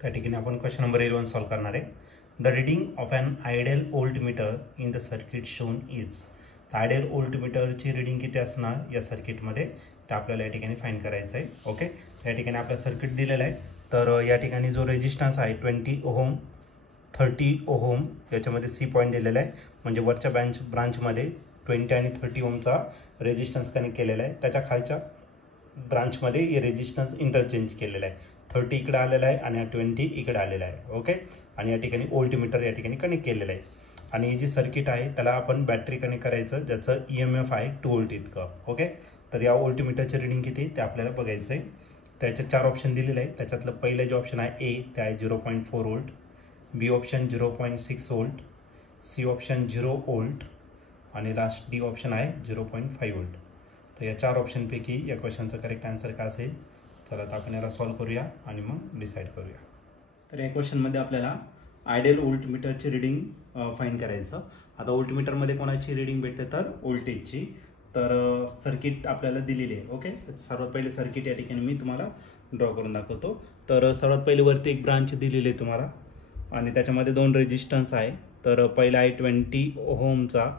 त्या ठिकाणी आपण क्वेश्चन नंबर 11 सॉल्व करणार आहे. The reading of an ideal voltmeter in the circuit shown is. Ideal व्होल्टमीटरची रिडिंग किती असणार या सर्किटमध्ये ते आपल्याला या ठिकाणी फाइंड करायचं आहे. ओके, या ठिकाणी आपलं सर्किट दिलेलं आहे. तर या ठिकाणी जो रेजिस्टन्स आहे 20 ओहम 30 ओहम याच्यामध्ये सी पॉईंट दिलेला आहे, म्हणजे वरच्या ब्रांचमध्ये 20 आणि 30 ओहमचा रेजिस्टन्स कनेक्ट केलेला आहे. त्याच्या खालच्या ब्रांचमध्ये हे रेजिस्टन्स इंटरचेंज केलेला आहे. 30 इकडे आलेला आहे आणि 20 इकडे आलेला आहे. ओके, आणि या ठिकाणी व्होल्टमीटर या ठिकाणी कनेक्ट केलेलं आहे. आणि हे जे सर्किट आहे त्याला आपण बॅटरी कनेक्ट करायचं, ज्याचं EMF आहे 2 व्होल्ट इतकं. ओके, तर या व्होल्टमीटरचे रिडिंग किती ते आपल्याला बघायचं आहे. त्याचे 4 ऑप्शन दिलेले आहे. त्याच्यातलं पहिलं जे ऑप्शन आहे ए ते आहे 0.4 volt, B option 0.6 volt, C option 0 volt आणि लास्ट डी ऑप्शन आहे 0.5 व्होल्ट. तर या 4 ऑप्शनपैकी या क्वेश्चनचं करेक्ट आन्सर काय असेल? चला तर आपण याला सॉल्व करूया आणि मग डिसाईड करूया. तर या क्वेश्चनमध्ये आपल्याला आयडियल व्होल्टमीटरची रिडिंग फाइंड करायचं. आता व्होल्टमीटरमध्ये कोणाची रिडिंग भेटते तर व्होल्टेजची. तर सर्किट आपल्याला दिलेली आहे. ओके, सर्वात पहिले सर्किट या ठिकाणी मी तुम्हाला ड्रॉ करून दाखवतो. तर सर्वात पहिले वरती एक ब्रांच दिलेली आहे तुम्हाला आणि त्याच्यामध्ये 2 रेजिस्टन्स आहे. तर पहिला आहे 20 ओहमचा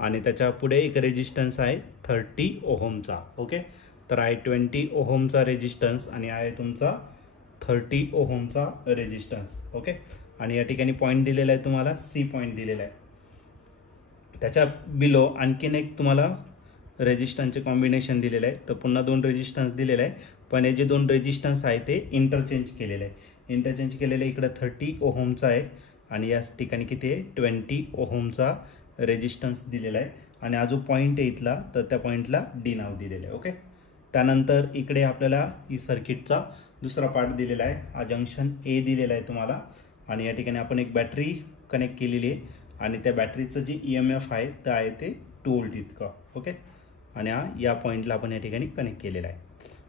आणि त्याच्या पुढे एक रेजिस्टन्स आहे 30 ओहमचा. ओके, तर आहे 20 ओहमचा रेजिस्टन्स आणि आहे तुमचा 30 ओहमचा रेजिस्टन्स. ओके, आणि या ठिकाणी पॉईंट दिलेला आहे तुम्हाला, सी पॉईंट दिलेला आहे. त्याच्या बिलो आणखीन एक तुम्हाला रेजिस्टन्सचे कॉम्बिनेशन दिलेलं आहे. तर पुन्हा 2 रेजिस्टन्स दिलेले आहे, पण हे जे 2 रेजिस्टन्स आहे ते इंटरचेंज केलेले आहे. इंटरचेंज केलेले इकडे 30 ओहमचा आहे आणि या ठिकाणी किती आहे 20 ओहमचा रेजिस्टन्स दिलेला आहे. आणि हा जो पॉईंट आहे इथला, तर त्या पॉईंटला डी नाव दिलेलं आहे. ओके, त्यानंतर इकडे आपल्याला ही सर्किटचा दुसरा पार्ट दिलेला आहे. हा जंक्शन ए दिलेला आहे तुम्हाला आणि या ठिकाणी आपण एक बॅटरी कनेक्ट केलेली आहे आणि त्या बॅटरीचं जे EMF आहे तर आहे ते 2 व्होल्ट इतकं. ओके, आणि हा या पॉईंटला आपण या ठिकाणी कनेक्ट केलेला आहे.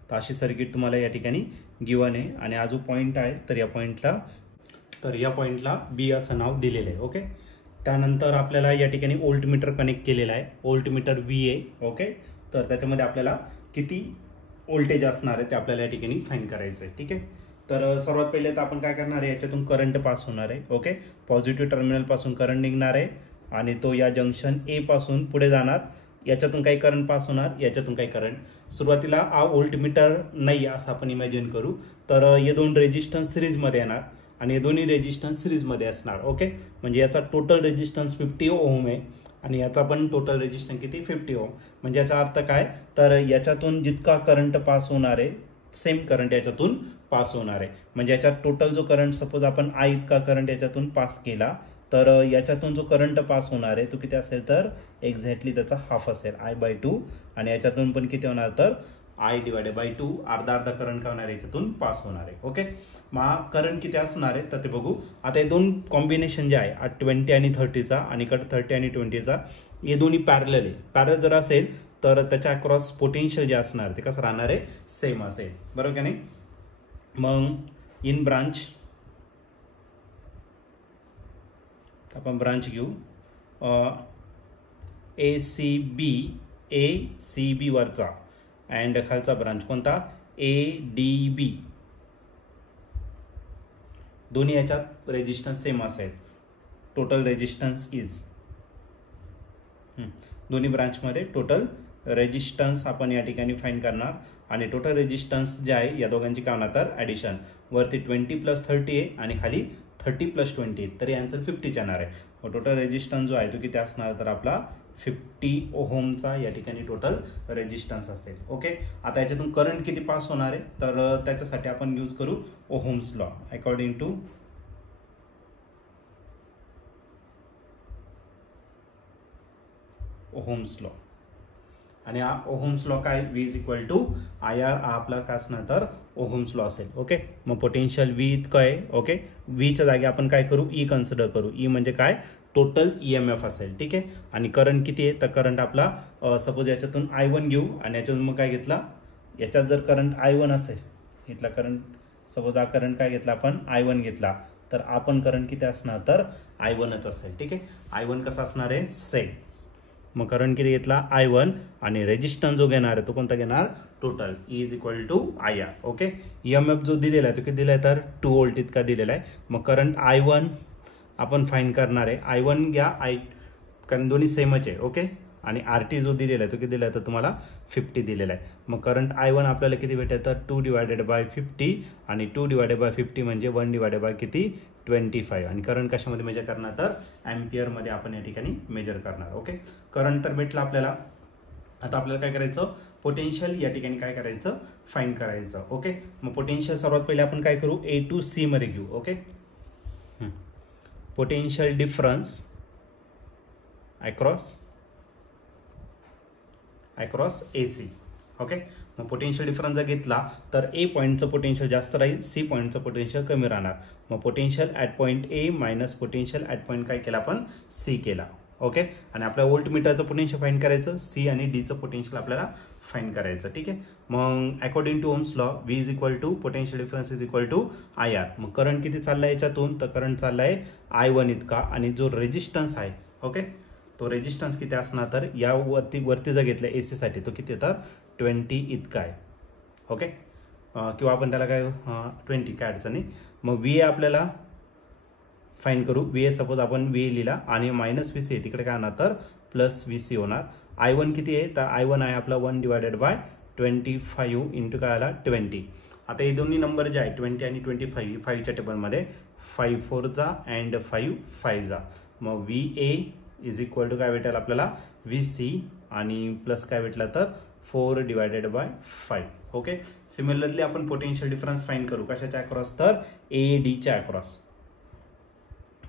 तर अशी सर्किट तुम्हाला या ठिकाणी गिवन आहे. आणि हा जो पॉईंट आहे तर या पॉईंटला बी असं नाव दिलेलं आहे. ओके, त्यानंतर आपल्याला या ठिकाणी व्होल्टमीटर कनेक्ट केलेला आहे, व्होल्टमीटर VA. ओके, तर त्याच्यामध्ये आपल्याला किती व्होल्टेज असणार आहे ते आपल्याला या ठिकाणी फाइंड करायचं आहे. ठीक आहे, तर सर्वात पहिले तर आपण काय करणार आहे, याच्यातून करंट पास होणार आहे. ओके, पॉझिटिव्ह टर्मिनलपासून करंट निघणार आहे आणि तो या जंक्शन ए पासून पुढे जाणार. याच्यातून काही करंट पास होणार, याच्यातून काही करंट. सुरुवातीला हा व्होल्टमीटर नाही असं आपण इमॅजिन करू. तर हे 2 रेजिस्टन्स सिरीजमध्ये येणार आणि हे दोन्ही रेजिस्टन्स सिरीजमध्ये असणार. ओके, म्हणजे याचा टोटल रेजिस्टन्स 50 ओहम आहे आणि याचा पण टोटल रेजिस्टन्स किती 50 ओहम. म्हणजे याचा अर्थ काय, तर याच्यातून जितका करंट पास होणार आहे सेम करंट याच्यातून पास होणार आहे. म्हणजे याच्यात टोटल जो करंट, सपोज आपण I इतका करंट याच्यातून पास केला तर याच्यातून जो करंट पास होणार आहे तो किती असेल तर एक्झॅक्टली त्याचा हाफ असेल, I/2. आणि याच्यातून पण किती होणार तर I/2, अर्धा करंट काय होणार आहे याच्यातून पास होणार आहे. ओके, मग करंट किती असणार आहे तर ते बघू. आता हे 2 कॉम्बिनेशन जे आहे 20 आणि 30चा आणि इकडे 30 आणि 20चा, हे दोन्ही पॅरलल आहे. पॅरलल जर असेल तर त्याच्या अक्रॉस पोटेन्शियल जे असणार ते कसं राहणार आहे, सेम असेल. बरोबर का नाही? मग इन ब्रांच आपण ब्रांच घेऊ ACB वरचा अँड खालचा ब्रांच कोणता ADB. दोन्ही याच्यात रेजिस्टन्स सेम असेल. टोटल रेजिस्टन्स इज, दोन्ही ब्रांचमध्ये टोटल रेजिस्टन्स आपण या ठिकाणी फाइंड करणार आणि टोटल रेजिस्टन्स जे आहे या दोघांची काय होणार तर ॲडिशन. वरती 20 + 30 आहे आणि खाली 30 + 20, तरी आन्सर 50 येणार आहे. व टोटल रेजिस्टन्स जो आहे तो किती असणार तर आपला 50 ओहमचा या ठिकाणी टोटल रेजिस्टन्स असेल. ओके, आता याच्यातून करंट किती पास होणार आहे तर त्याच्यासाठी आपण यूज करू Ohm's law. According to Ohm's law. आणि हा ओहम्स लॉ काय, V = IR, हा आपला काय असणार तर ओहम्स लॉ असेल. ओके, मग पोटेन्शियल V इतकं आहे. ओके, Vच्या जागी आपण काय करू, E कन्सिडर करू. E म्हणजे काय, टोटल EMF असेल. ठीक आहे, आणि करंट किती आहे तर करंट आपला सपोज याच्यातून I1 घेऊ आणि याच्यातून मग काय घेतला, याच्यात जर करंट I1 असेल, इथला करंट सपोज हा करंट काय घेतला आपण I1 घेतला, तर आपण करंट किती असणार तर I1च असेल. ठीक आहे, I1 कसा असणार आहे सेम. मग करंट किती घेतला I1 आणि रेजिस्टन्स जो घेणार आहे तो कोणता घेणार total E is equal to IR. Okay, EMF जो दिलेला आहे तो किती दिला आहे तर 2 व्होल्ट इतका दिलेला आहे. मग करंट I1 आपण फाइंड करणार आहे. I1 घ्या कारण दोन्ही सेमच आहे. ओके, आणि RT जो दिलेला आहे तो किती दिला आहे तर तुम्हाला 50 दिलेला आहे. मग करंट I1 आपल्याला किती भेटेल तर 2/50 आणि 2/50 म्हणजे 1/ किती 25 आणि करंट कशामध्ये मेजर करणार तर ॲम्पियरमध्ये आपण या ठिकाणी मेजर करणार. ओके, करंट तर भेटला आपल्याला. आता आपल्याला काय करायचं पोटेन्शियल या ठिकाणी काय करायचं फाइंड करायचं. ओके, मग पोटेन्शियल सर्वात पहिले आपण काय करू A to C मध्ये घेऊ. Okay, potential difference across AC. Okay, मग पोटेन्शियल डिफरन्स जर घेतला तर A पॉईंटचं पोटेन्शियल जास्त राहील, C पॉईंटचं पोटेन्शियल कमी राहणार. मग potential at point A minus potential at point काय केला आपण C केला. ओके, आणि आपल्या व्होल्ट मीटरचं पोटेन्शियल फाइंड करायचं, C आणि Dचं पोटेन्शियल आपल्याला फाइंड करायचं. ठीक आहे, मग according to Ohm's law V is equal to potential difference is equal to IR. मग करंट किती चाललाय याच्यातून तर करंट चाललाय I1 इतका आणि जो रेजिस्टन्स आहे ओके तो रेजिस्टन्स किती असणार तर या वरती जर घेतलं AC साठी तो किती तर 20 इतका आहे. ओके, किंवा आपण त्याला काय 20 काय अडचण नाही. मग VA आपल्याला फाइंड करू. VA सपोज आपण VA लिहिला आणि मायनस VC तिकडे काय होणार तर प्लस VC होणार. I1 किती आहे तर I1 आहे आपला 1/25 इंटू काय आला 20. आता हे दोन्ही नंबर जे आहे 20 आणि 25 5च्या टेबलमध्ये 5 4 जा अँड 5 5 जा. मग VA इज इक्वल टू काय भेटेल आपल्याला VC आणि प्लस काय भेटला तर 4/5. ओके, सिमिलरली आपण पोटेन्शियल डिफरन्स फाइंड करू कशाच्या अक्रॉस तर AD च्या across.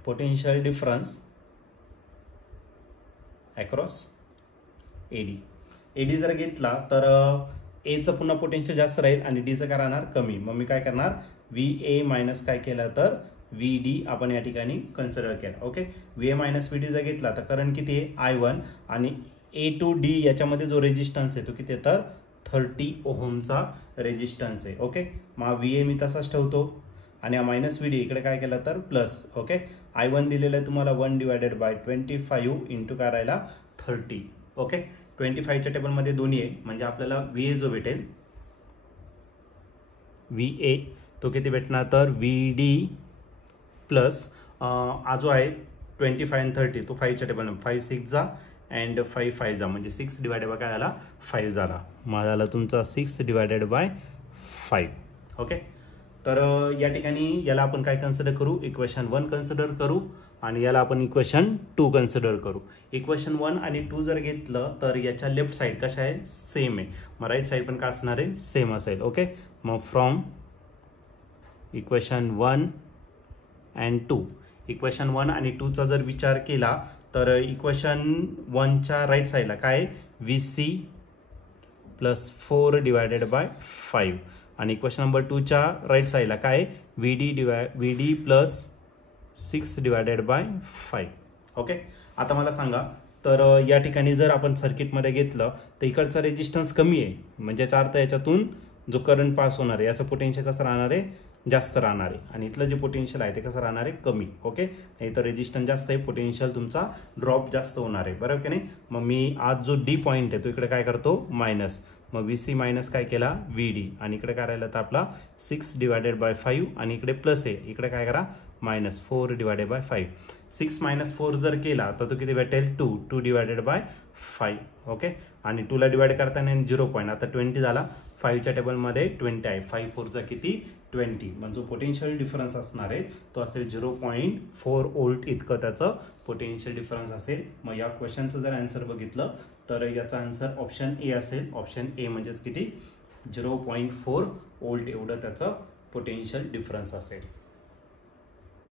Potential difference across AD जर घेतला तर Aचं पुन्हा पोटेन्शियल जास्त राहील आणि Dचं काय राहणार कमी. मग मी काय करणार VA मायनस काय केलं तर VD आपण या ठिकाणी कन्सिडर केला. ओके, VA मायनस VD जर घेतला तर करंट किती आहे I1 आणि A to D याच्यामध्ये जो रेजिस्टन्स आहे तो किती आहे तर 30 ओहमचा रेजिस्टन्स आहे. ओके, मग VA मी तसाच ठेवतो आणि मायनस VD इकडे काय केलं तर प्लस. ओके, I1 दिलेलं आहे तुम्हाला 1/25 इंटू काय राहिला 30. ओके, 25च्या टेबलमध्ये दोन्ही आहे म्हणजे आपल्याला VA जो भेटेल VA तो किती भेटणार तर VD प्लस जो आहे 25 आणि 30 तो 5च्या टेबल 5 6 जा अँड 5 5 जा म्हणजे 6/5 काय झाला 5 झाला. मग झाला तुमचा 6/5. ओके, तर या ठिकाणी याला आपण काय कन्सिडर करू इक्वेशन 1 कन्सिडर करू आणि याला आपण इक्वेशन 2 कन्सिडर करू. इक्वेशन 1 आणि 2 जर घेतलं तर याच्या लेफ्ट साईड कशा आहे सेम आहे मग राईट साईड पण काय असणार आहे सेम असेल. ओके, मग फ्रॉम इक्वेशन 1 अँड 2 इक्वेशन 1 आणि 2चा जर विचार केला तर इक्वेशन 1च्या राईट साईडला काय VC प्लस 4/5 आणि इक्वेशन नंबर 2च्या राईट साईडला काय VD प्लस 6/5. ओके, आता मला सांगा तर या ठिकाणी जर आपण सर्किटमध्ये घेतलं तर इकडचा रेजिस्टन्स कमी आहे म्हणजे याचा अर्थ याच्यातून जो करंट पास होणार आहे याचं पोटेन्शियल कसं राहणार आहे जास्त राहणार आहे आणि इथलं जे पोटेन्शियल आहे ते कसं राहणार आहे कमी. ओके, नाही तर रेजिस्टन्स जास्त आहे पोटेन्शियल तुमचा ड्रॉप जास्त होणार आहे बरोबर की नाही. मग मी आज जो D पॉईंट आहे तो इकडे काय करतो मायनस. मग VC मायनस काय केला VD आणि इकडे काय राहिलं तर आपला 6/5 आणि इकडे प्लस आहे इकडे काय करा मायनस 4/5. 6 - 4 जर केला तर तो किती भेटेल 2/5. ओके, आणि 2ला डिवाइड करताना 0 पॉईंट आता 20 झाला 5च्या टेबलमध्ये 20 आहे 5 4 किती 20. म्हणजे जो पोटेन्शियल डिफरन्स असणार आहे तो असेल 0.4 व्होल्ट इतकं त्याचं पोटेन्शियल डिफरन्स असेल. मग या क्वेश्चनचं जर आन्सर बघितलं तर याचा आन्सर ऑप्शन ए असेल. ऑप्शन ए म्हणजेच किती 0.4 व्होल्ट एवढं त्याचं पोटेन्शियल डिफरन्स असेल.